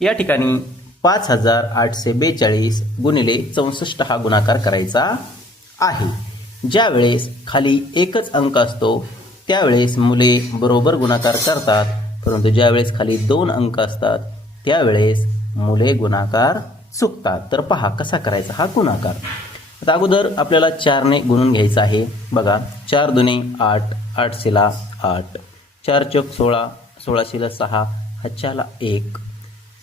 या ठिकाणी पाच हजार आठशे बेचाळीस गुणिले चौसष्ट हा गुणाकार करायचा आहे. ज्यावेळेस खाली एकच अंक असतो त्यावेळेस मुले बरोबर गुणाकार करतात. परंतु ज्यावेळेस खाली दोन अंक असतात त्यावेळेस मुले गुणाकार चुकतात. तर पहा कसा करायचा हा गुणाकार. आता अगोदर आपल्याला चारने गुणून घ्यायचा आहे. बघा चार दुने आठ आठशेला आठ. चार चौक सोळा सोळाशेला सहा हच्च्याला एक.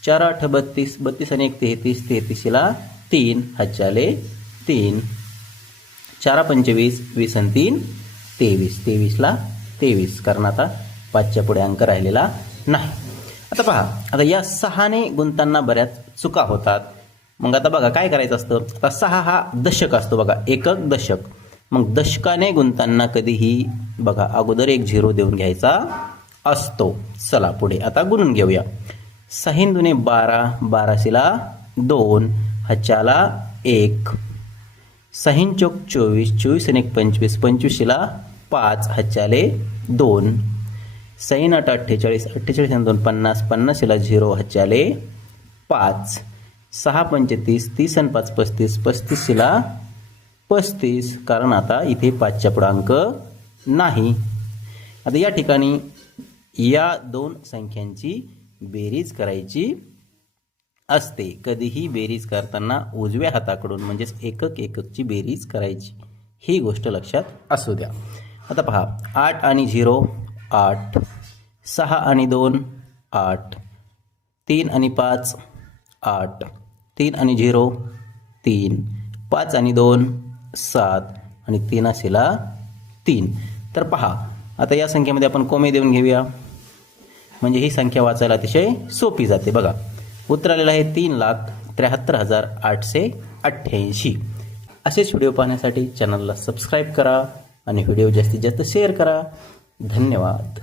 चार आठ बत्तीस बत्तीस आणि एक तेहतीस तेहतीसला तीन हच्च्याले तीन. चारा पंचवीस वीस आणि तीन तेवीस. तेवीसला तेवीस कारण आता पाचच्या पुढे अंक राहिलेला नाही. आता पहा आता या सहाने गुंतांना बऱ्याच चुका होतात. मग आता बघा काय करायचं असतं? आता सहा हा दशक असतो बघा एकक दशक. मग दशकाने गुंतांना कधीही बघा अगोदर एक झिरो देऊन घ्यायचा असतो. चला पुढे आता गुणून घेऊया. सहा दुने बारा बाराशेला दोन हच्चाला एक. सहीन चौक चोवीस चोवीस आणि एक पंचवीस पंचवीसशेला पाच हच्चाले दोन. सहीन आठ अठ्ठेचाळीस अठ्ठेचाळीस आणि दोन पन्नास पन्नासशेला झिरो हच्चाले पाच. सहा पंचतीस तीस आणि पाच पस्तीस पस्तीसशेला पस्तीस. कारण आता इथे पाचच्या पुढं अंक नाही. आता या ठिकाणी या दोन संख्यांची बेरीज करायची असते. कधीही बेरीज करताना उजव्या हाताकडून म्हणजेच एकक एककची बेरीज करायची. ही गोष्ट लक्षात असू द्या. आता पहा आठ आणि झिरो आठ. सहा आणि दोन आठ. तीन आणि पाच आठ. तीन आणि झिरो तीन. पाच आणि दोन सात. आणि तीन असेला तीन. तर पहा आता या संख्येमध्ये आपण कोमे देऊन घेऊया. म्हणजे ही संख्या वाचायला अतिशय सोपी जाते. बघा उत्तर आलेलं आहे तीन लाख त्र्याहत्तर हजार आठशे अठ्ठ्याऐंशी. असेच व्हिडिओ पाहण्यासाठी चॅनलला सबस्क्राईब करा आणि व्हिडिओ जास्तीत जास्त शेअर करा. धन्यवाद.